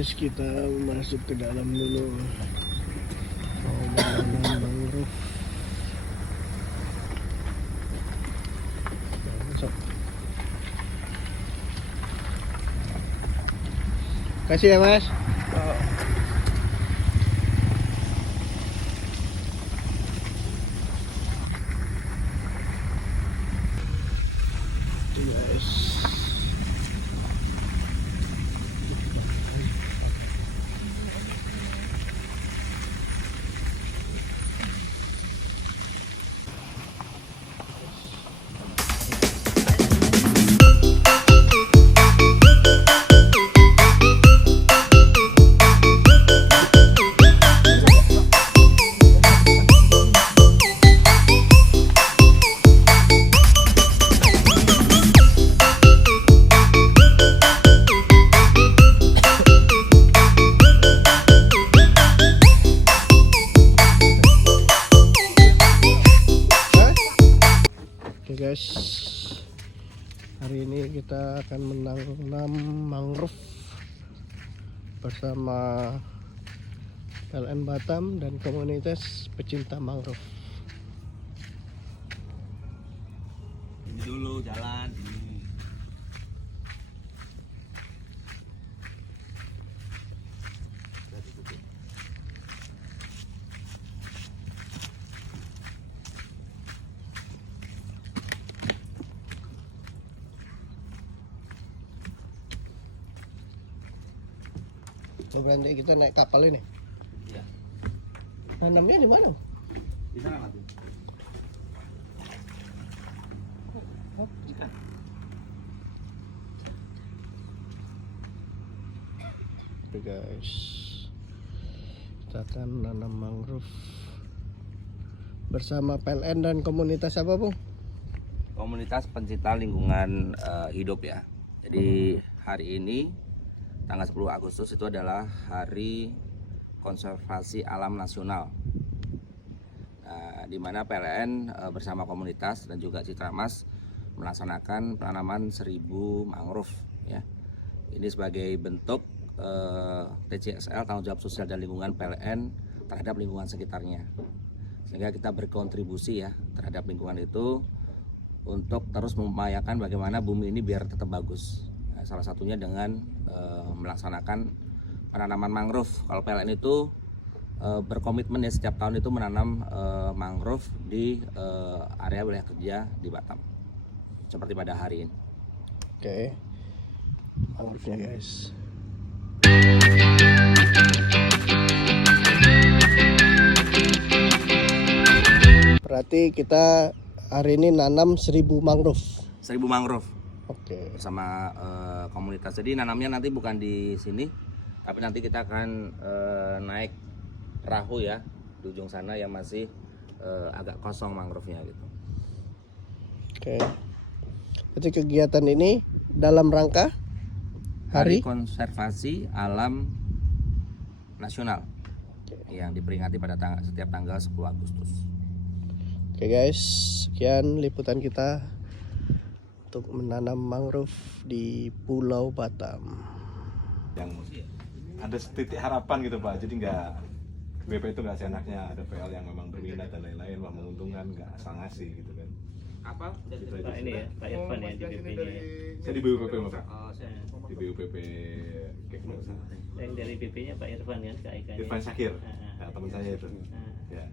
Guys, kita masuk ke dalam dulu. Mau menanam mangrove. Masuk. Kasih ya mas. Guys. Oke guys, hari ini kita akan menanam mangrove bersama PLN Batam dan komunitas pecinta mangrove. Ini dulu jalan ini. Oh, berarti kita naik kapal ini. Iya. Nanamnya di mana? Di sana nanti. Ikan. Oke guys, kita akan nanam mangrove bersama PLN dan komunitas apa Bung? Komunitas pencinta lingkungan hidup ya. Jadi hari ini tanggal 10 Agustus itu adalah Hari Konservasi Alam Nasional. Nah, di mana PLN bersama komunitas dan juga Citramas melaksanakan penanaman 1000 mangrove ya. Ini sebagai bentuk TCSL, tanggung jawab sosial dan lingkungan PLN terhadap lingkungan sekitarnya. Sehingga kita berkontribusi ya terhadap lingkungan itu untuk terus mengupayakan bagaimana bumi ini biar tetap bagus. Nah, salah satunya dengan melaksanakan penanaman mangrove. Kalau PLN itu berkomitmen ya setiap tahun itu menanam mangrove di area wilayah kerja di Batam. Seperti pada hari ini. Oke, mangrove-nya guys. Berarti kita hari ini nanam 1000 mangrove. 1000 mangrove. Oke. Bersama komunitas. Jadi nanamnya nanti bukan di sini, tapi nanti kita akan naik perahu ya di ujung sana yang masih agak kosong mangrove-nya gitu. Oke. Jadi kegiatan ini dalam rangka Hari Konservasi Alam Nasional yang diperingati pada setiap tanggal 10 Agustus. Oke guys, sekian liputan kita untuk menanam mangrove di Pulau Batam. Yang ada titik harapan gitu Pak, jadi nggak BP itu nggak seenaknya, ada PL yang memang berminat dan lain-lain, menguntungkan, nggak asal ngasih gitu kan. Apa? Gitu aja Pak sih. ini ya, Pak Irfan ya di BP-nya ya. Saya di BUPP Pak. Oh, saya. Di BUPP kayak mana salah. Yang dari BP-nya Pak Irfan kan, Kak Ika. Irfan Syakir, Ah, ah. nah, teman saya itu. Ah. Ya.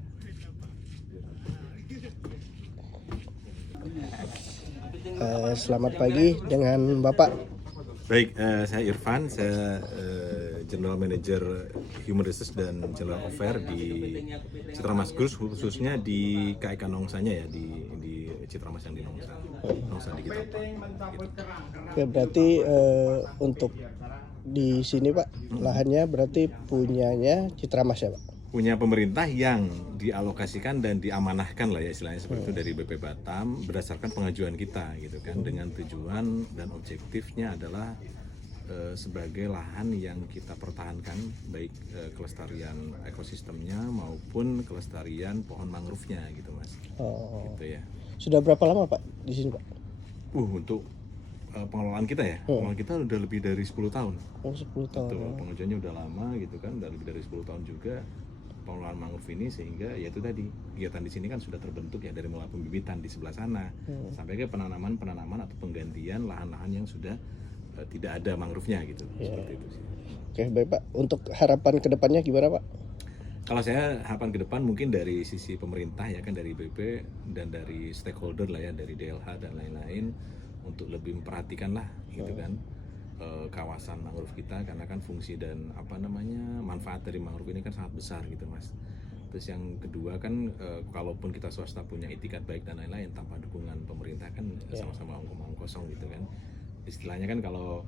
Selamat pagi dengan Bapak. Baik, saya Irfan, saya General Manager Human Resource dan General Affair di Citramas Group, khususnya di KIK Nongsanya ya, di Citramas yang di Nongsa di kita. Oke, berarti untuk di sini Pak, lahannya berarti punyanya Citramas ya Pak? Punya pemerintah yang dialokasikan dan diamanahkan lah ya istilahnya seperti itu dari BP Batam berdasarkan pengajuan kita gitu kan, dengan tujuan dan objektifnya adalah sebagai lahan yang kita pertahankan baik kelestarian ekosistemnya maupun kelestarian pohon mangrove-nya gitu Mas. Oh. Gitu ya. Sudah berapa lama Pak di sini Pak? Untuk pengelolaan kita ya, pengelolaan kita udah lebih dari 10 tahun. Oh, 10 tahun. Betul, pengajuannya udah lama gitu kan, udah lebih dari 10 tahun juga pengelolaan mangrove ini, sehingga ya itu tadi kegiatan di sini kan sudah terbentuk ya dari mulai pembibitan di sebelah sana sampai ke penanaman atau penggantian lahan-lahan yang sudah tidak ada mangrove-nya gitu. Seperti itu sih. Oke, baik Pak. Untuk harapan kedepannya gimana Pak? Kalau saya harapan ke depan mungkin dari sisi pemerintah ya kan, dari BP dan dari stakeholder lah ya, dari DLH dan lain-lain, untuk lebih memperhatikan lah gitu kan kawasan mangrove kita, karena kan fungsi dan manfaat dari mangrove ini kan sangat besar gitu Mas. Terus yang kedua kan kalaupun kita swasta punya itikat baik dan lain-lain, tanpa dukungan pemerintah kan sama-sama omong kosong gitu kan. Istilahnya kan kalau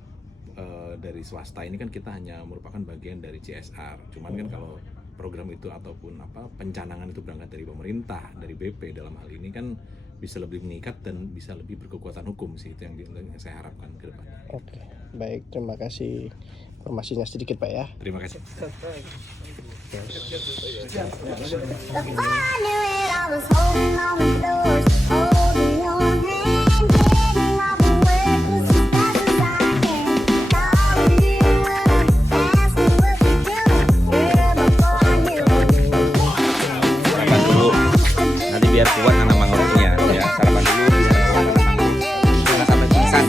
dari swasta ini kan kita hanya merupakan bagian dari CSR. Cuman kan kalau program itu ataupun pencanangan itu berangkat dari pemerintah, dari BP dalam hal ini kan bisa lebih mengikat dan bisa lebih berkekuatan hukum sih, itu yang saya harapkan ke depannya. Oke, baik, terima kasih informasinya sedikit Pak ya. Terima kasih. Sarapan dulu, nanti biar kuat anak mangrove-nya ya. Sarapan dulu biar kuat anak mangrove, jangan sampai pingsan.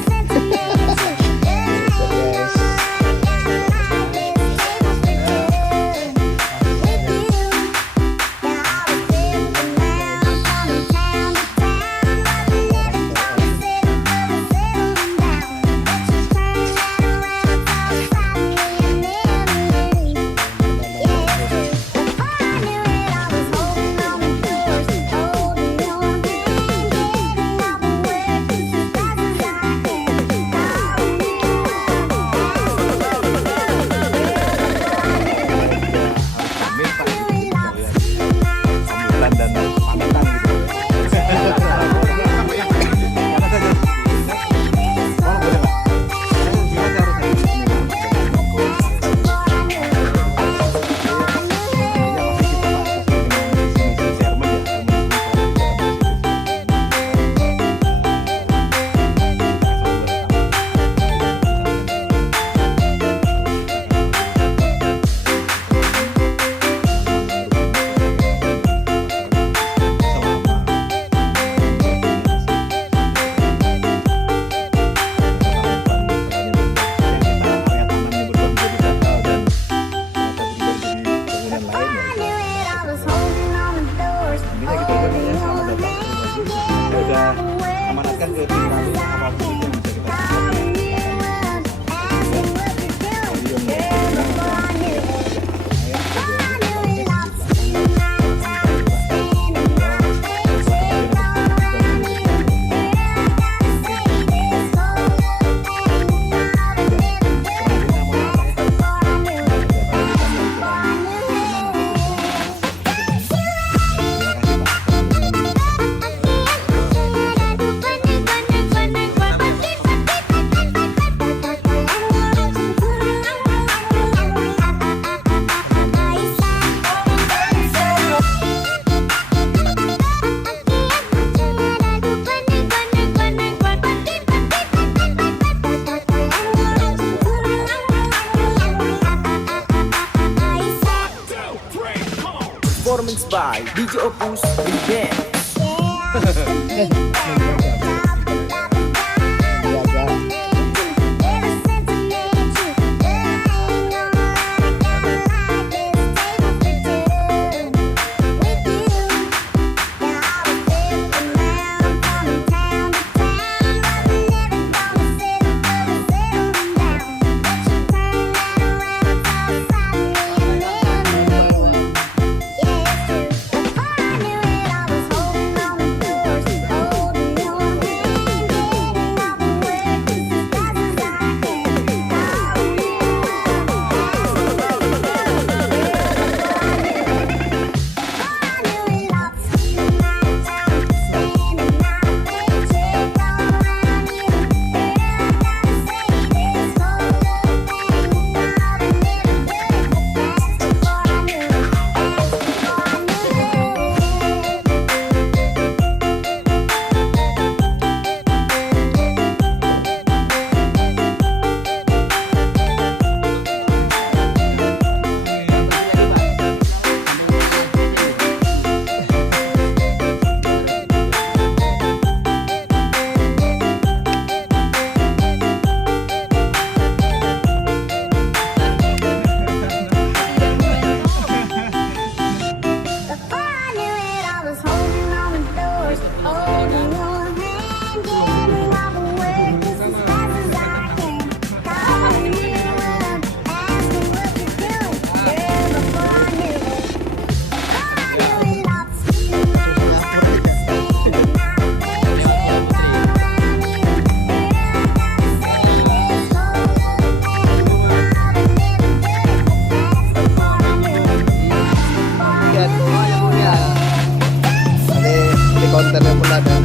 Performance by DJ Opus Remix. Kontennya pun ada.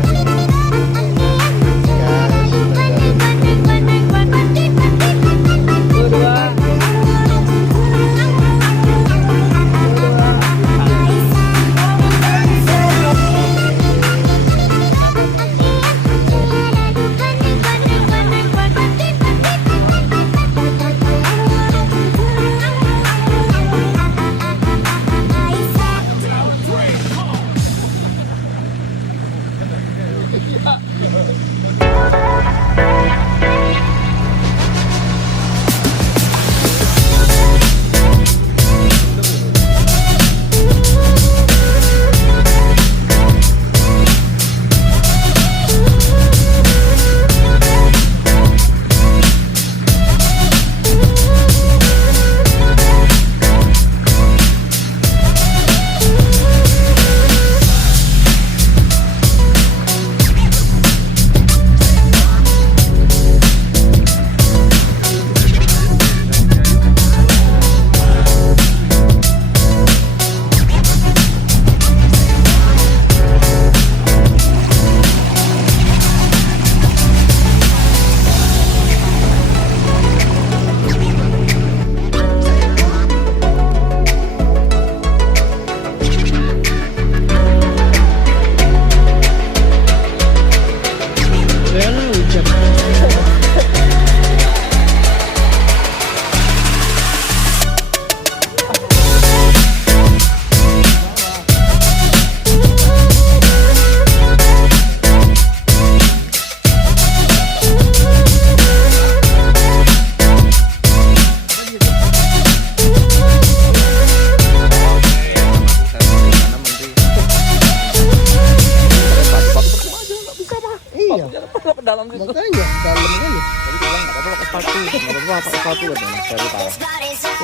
dalam situ. Makanya dalam kan ya. Jadi bilang nggak apa-apa pakai sepatu, nggak apa-apa pakai sepatu katanya. Dari tahu.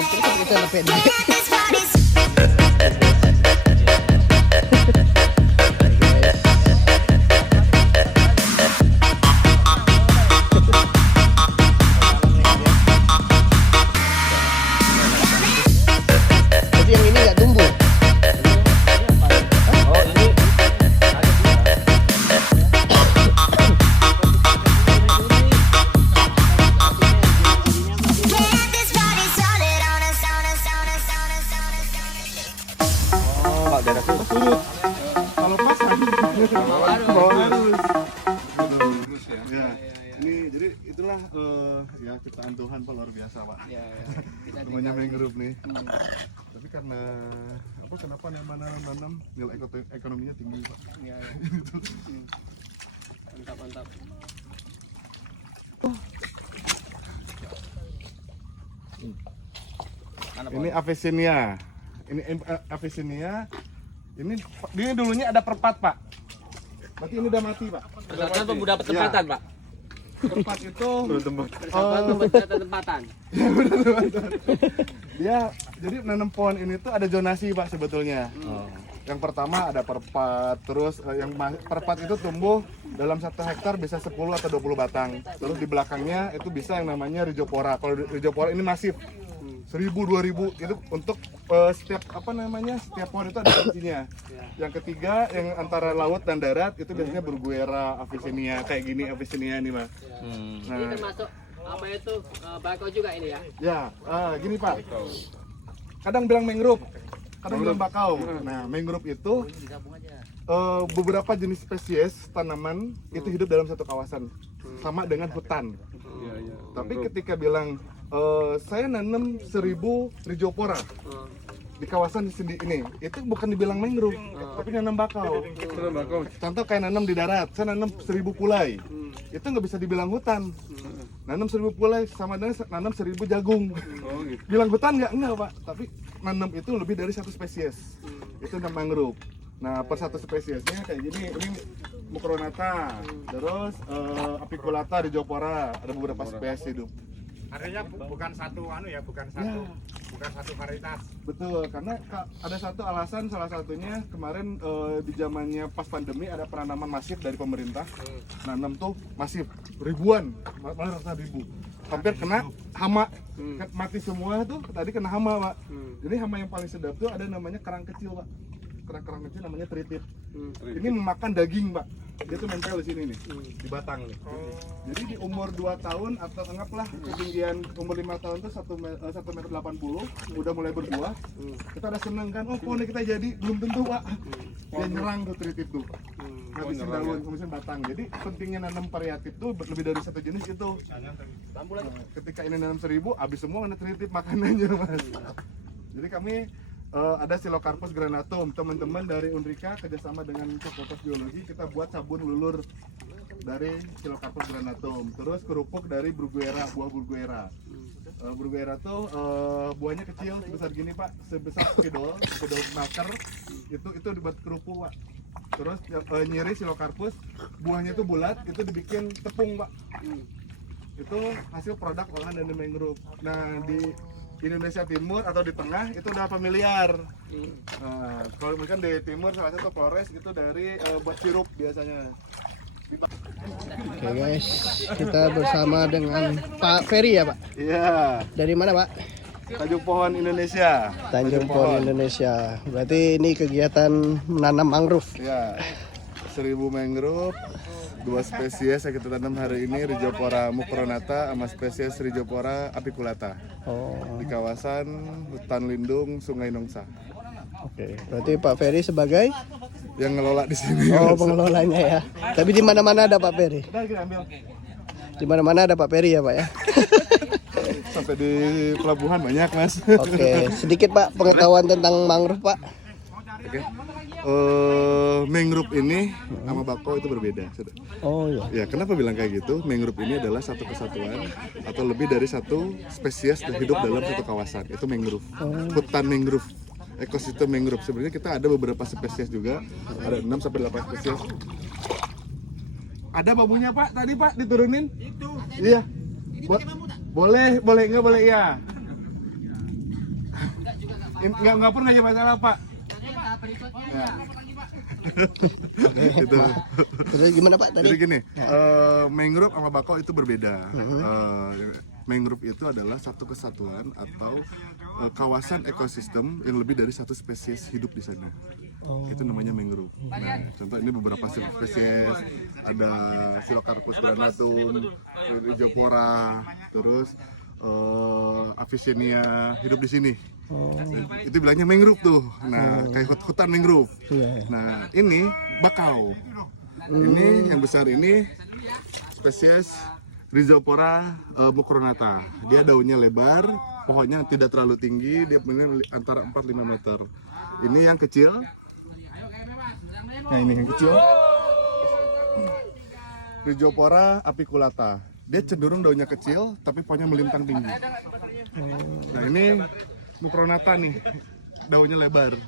Untuk kita lebih pendek. Tapi yang ini nggak tumbuh. Kalau pas harus ya. Ini jadi itulah ya ciptaan Tuhan Pak, luar biasa Pak. Namanya mangrove nih. Tapi karena kenapa nanam nilai ekonominya tinggi Pak. Iya. Mantap. Ini Avicennia. Ini Avicennia. Ini dulunya ada perpat Pak. Berarti ini udah mati Pak. Berdasarkan pemuda tempatan, Pak. Perpat itu Tempatan. dia jadi nanam pohon ini tuh ada zonasi Pak sebetulnya. Yang pertama ada perpat, terus perpat itu tumbuh dalam 1 hektar bisa 10 atau 20 batang. Terus di belakangnya itu bisa yang namanya Rhizopora. Kalau Rhizopora ini masif. 1000 2000 itu untuk setiap setiap pohon itu ada fungsinya. Yang ketiga yang antara laut dan darat itu biasanya Bruguera, Avicennia kayak gini Avicennia nih Mas. Nah, Ini termasuk apa itu bakau juga ini ya? ya gini Pak. Kadang bilang mangrove, kadang bilang bakau. Nah, mangrove itu beberapa jenis spesies tanaman itu hidup dalam satu kawasan, sama dengan hutan. Tapi ketika bilang saya nanam 1000 Rhizopora di kawasan sendiri ini, itu bukan dibilang mangrove, tapi nanam bakau. Contoh kayak nanam di darat, saya nanam 1000 pulai, itu nggak bisa dibilang hutan. Nanam 1000 pulai sama dengan nanam 1000 jagung. Bilang hutan enggak Pak, tapi nanam itu lebih dari 1 spesies, itu namanya mangrove. Nah, per 1 spesiesnya kayak gini, ini Mucronata, terus Apiculata, Rhizopora, ada beberapa spesies hidup. Artinya bukan satu bukan satu varietas. Betul, karena ada satu alasan, salah satunya kemarin di zamannya pas pandemi ada penanaman masif dari pemerintah. Nanam tuh masif, ribuan, malah ratusan ribu. Hampir kena hama, mati semua tuh tadi kena hama Pak. Jadi hama yang paling sedap tuh ada namanya kerang kecil Pak. Kerang kecil namanya tritip. Ini memakan daging Pak. Dia tuh nempel di sini nih, di batang nih. Jadi di umur 2 tahun atau anggaplah ketinggian umur 5 tahun tuh 1,80 meter, udah mulai berbuah. Kita udah seneng kan, oh pohonnya kita jadi, belum tentu Pak. Dia nyerang tuh tritip tuh. Habisin daun, habisin batang. Jadi pentingnya nanam variatif tuh lebih dari 1 jenis itu. Ketika ini nanam 1000, habis semua ada tritip makanannya Mas. Jadi kami ada Silocarpus granatum, teman-teman dari Unrika kerjasama dengan Fakultas Biologi kita buat sabun lulur dari Silocarpus granatum, terus kerupuk dari Bruguera, buah Bruguera. Bruguera tuh buahnya kecil sebesar gini Pak, sebesar spidol maker, itu dibuat kerupuk Pak. Terus nyiri Silocarpus, buahnya tuh bulat, itu dibikin tepung Pak. Itu hasil produk olahan dari mangrove. Nah di Indonesia Timur atau di tengah itu udah familiar. Nah, kalau mungkin di timur salah satu Flores itu dari buat sirup biasanya. Oke guys, kita bersama dengan Pak Ferry ya Pak? Iya. Dari mana Pak? Tanjung Pohon Indonesia. Tanjung Pohon Indonesia. Berarti ini kegiatan menanam mangrove. Ya. 1000 mangrove, 2 spesies yang kita tanam hari ini, Rhizopora mucronata sama spesies Rhizopora apiculata. Di kawasan hutan lindung Sungai Nongsa. Oke, berarti Pak Ferry sebagai yang ngelola di sini. oh pengelolanya ya. Tapi di mana-mana ada Pak Ferry. Udah kita ambil. Di mana-mana ada Pak Ferry ya Pak ya. Sampai di pelabuhan banyak Mas. Oke, sedikit Pak pengetahuan tentang mangrove Pak. Oke. Mangrove ini sama bakau itu berbeda. Oh iya. Ya, kenapa bilang kayak gitu? Mangrove ini adalah satu kesatuan atau lebih dari 1 spesies yang hidup dalam satu kawasan. Itu mangrove. Hutan mangrove. Ekosistem mangrove. Sebenarnya kita ada beberapa spesies juga. Ada 6 sampai 8 spesies. Ada babunya Pak tadi Pak diturunin? Itu. Iya. Boleh enggak boleh ya. Enggak pun enggak masalah Pak. Ya. Gitu. Terus gimana Pak tadi? Jadi gini, mangrove sama bakau itu berbeda. Mangrove itu adalah satu kesatuan atau kawasan ekosistem yang lebih dari 1 spesies hidup di sana. Itu namanya mangrove. Nah, contoh ini beberapa spesies, ada Silocarpus granatum, Rhizopora, terus Avicennia hidup di sini. Itu bilangnya mangrove tuh. Nah, kayak hutan mangrove. Nah, ini bakau. Ini yang besar ini spesies Rhizopora mucronata. Dia daunnya lebar, pohonnya tidak terlalu tinggi, dia punya antara 4-5 meter. Ini yang kecil. Nah ini yang kecil. Rhizophora apiculata. Dia cenderung daunnya kecil, tapi pohonnya melintang tinggi. Nah ini Mucronata nih, daunnya lebar.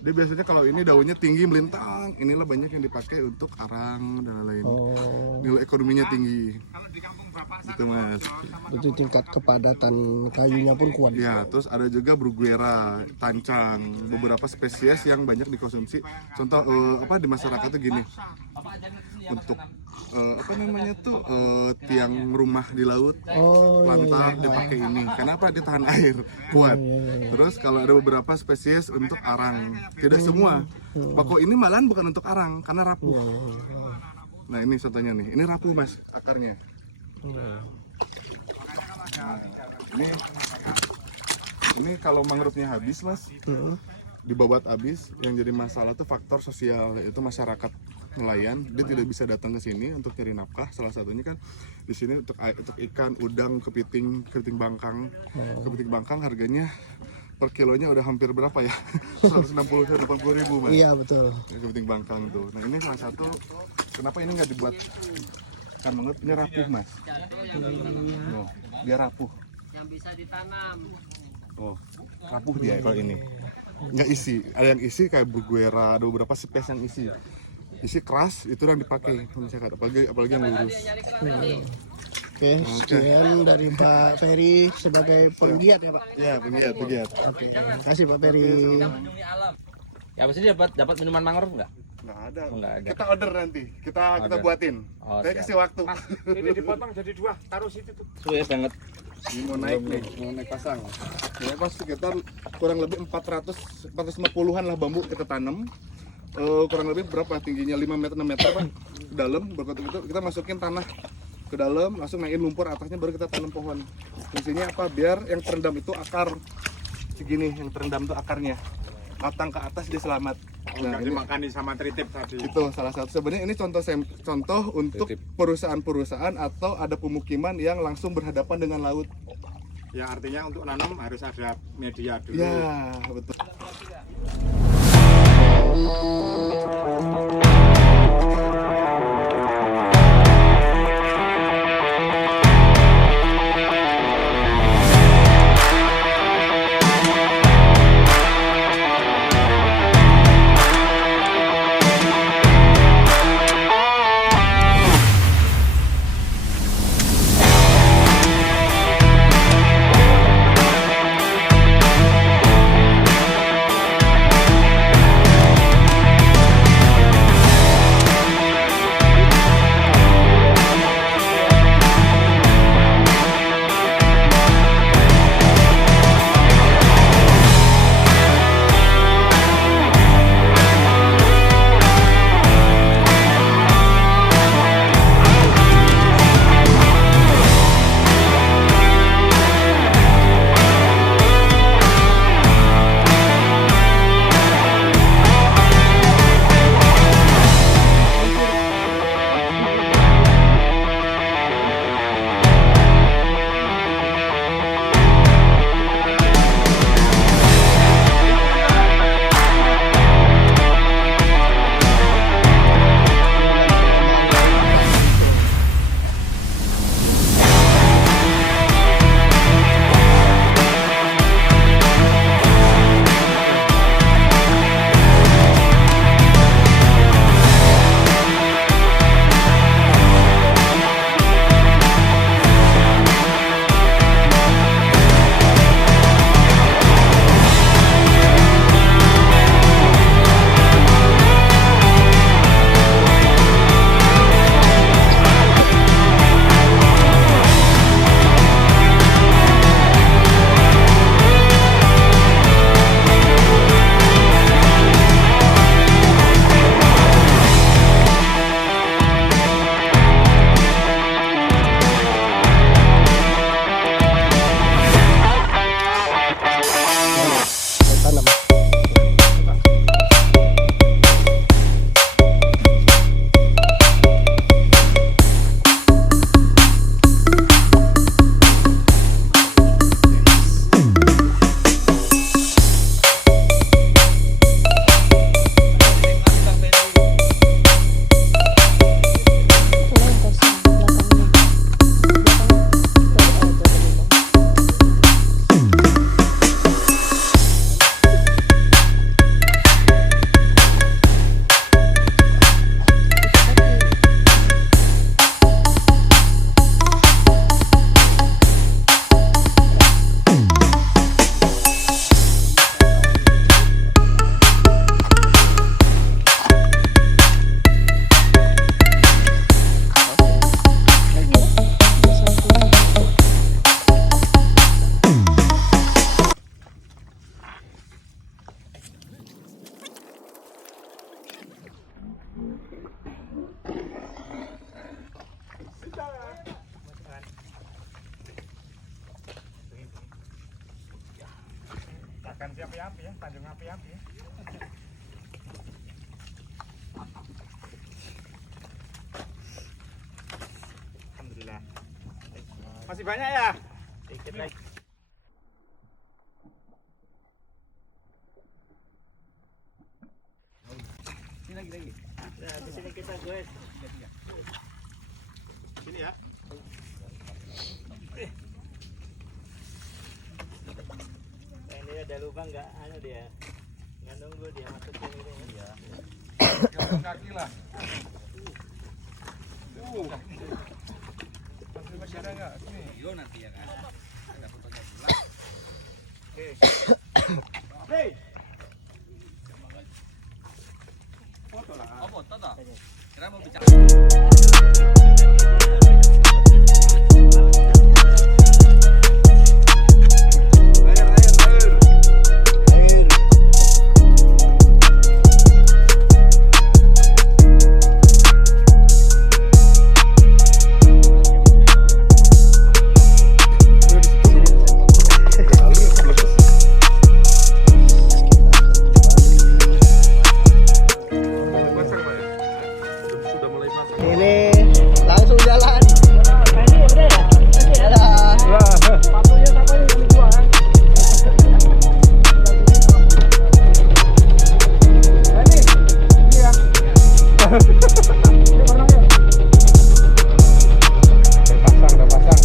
Dia biasanya kalau ini daunnya tinggi melintang, inilah banyak yang dipakai untuk arang dan lain-lain. Nilai ekonominya tinggi. Gitu mas. Berarti tingkat kepadatan kayunya pun kuat. Ya, terus ada juga Bruguera, tancang, beberapa spesies yang banyak dikonsumsi. Contoh di masyarakat tuh gini, untuk tiang rumah di laut, lantar dipakai ini. Kenapa? Dia tahan air, kuat. Terus kalau ada beberapa spesies untuk arang, tidak semua. Bako ini malahan bukan untuk arang, karena rapuh. Nah ini contohnya nih, ini rapuh mas akarnya. Ini kalau mangrove-nya habis mas, dibabat habis, yang jadi masalah tuh faktor sosial, yaitu masyarakat nelayan. Dia tidak bisa datang ke sini untuk cari nafkah. Salah satunya kan di sini untuk ikan, udang, kepiting bangkang. Kepiting bangkang harganya per kilonya udah hampir berapa ya? 160-180 ribu mas. Iya betul. Kepiting bangkang tuh. Nah ini salah satu kenapa ini nggak dibuat kan mangrove, ini rapuh mas. Oh, dia rapuh. Yang bisa ditanam. Oh, rapuh dia kalau ini. Nggak isi, ada yang isi kayak Bruguera, ada beberapa spesies yang isi keras, itu yang dipakai masyarakat, apalagi yang lurus. Oke, sekian dari Pak Ferry sebagai penggiat ya Pak. Ya, pegiat. Oke, terima kasih Pak Ferry. Ya abis ini dapat minuman mangrove nggak? Nggak ada. Oh, nggak ada. Kita order nanti, kita buatin. Oh, Saya siap. kasih waktu. Ini dipotong jadi 2, taruh situ tuh. Suwe banget. Ini mau naik nih, mau naik pasang. Ya pas sekitar kurang lebih 450-an lah bambu kita tanam. Kurang lebih berapa tingginya, 5 meter 6 meter Pak, ke dalam. Berikut itu kita masukin tanah ke dalam, langsung naikin lumpur atasnya, baru kita tanam pohon. Fungsinya apa? Biar yang terendam itu akar segini, yang terendam itu akarnya matang ke atas, dia selamat. Nah, Nggak ini dimakani sama tritip tadi. itu salah satu. Sebenarnya ini contoh untuk perusahaan-perusahaan atau ada pemukiman yang langsung berhadapan dengan laut. Ya artinya untuk nanam harus ada media dulu. Ya betul. api-api ya, Tanjung api-api ya. Alhamdulillah. Masih banyak ya? Dikit lagi. Nah, di sini kita guys. Sini ya. Ini ada lubang nggak? Anu dia. Nggak nunggu dia masuk ke sini. Iya. Jalan kaki lah. Masih ada nggak? Sini. Yo nanti ya kan. Ada fotonya pula. Oke. Foto lah. Oh, foto toh. Kira mau bicara. Air. Pasang Pak ya? Sudah mulai pasang. Ini langsung jalan. Dadah. Udah pasang.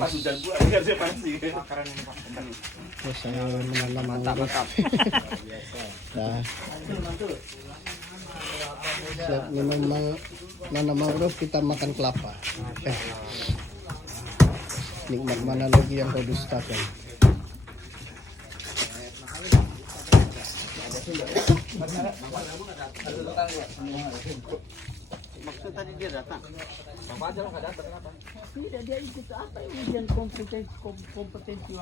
Pas hujan gua biar saya pancing. Keren ini Pak. Terus saya menanam mangrove. Nah, setiap menanam mangrove kita makan kelapa. Nikmat mana lagi yang kau dustakan? Maksud tadi dia datang. Bang Fajar nggak datang kenapa? Tidak, dia ikut apa ya ujian kompetensi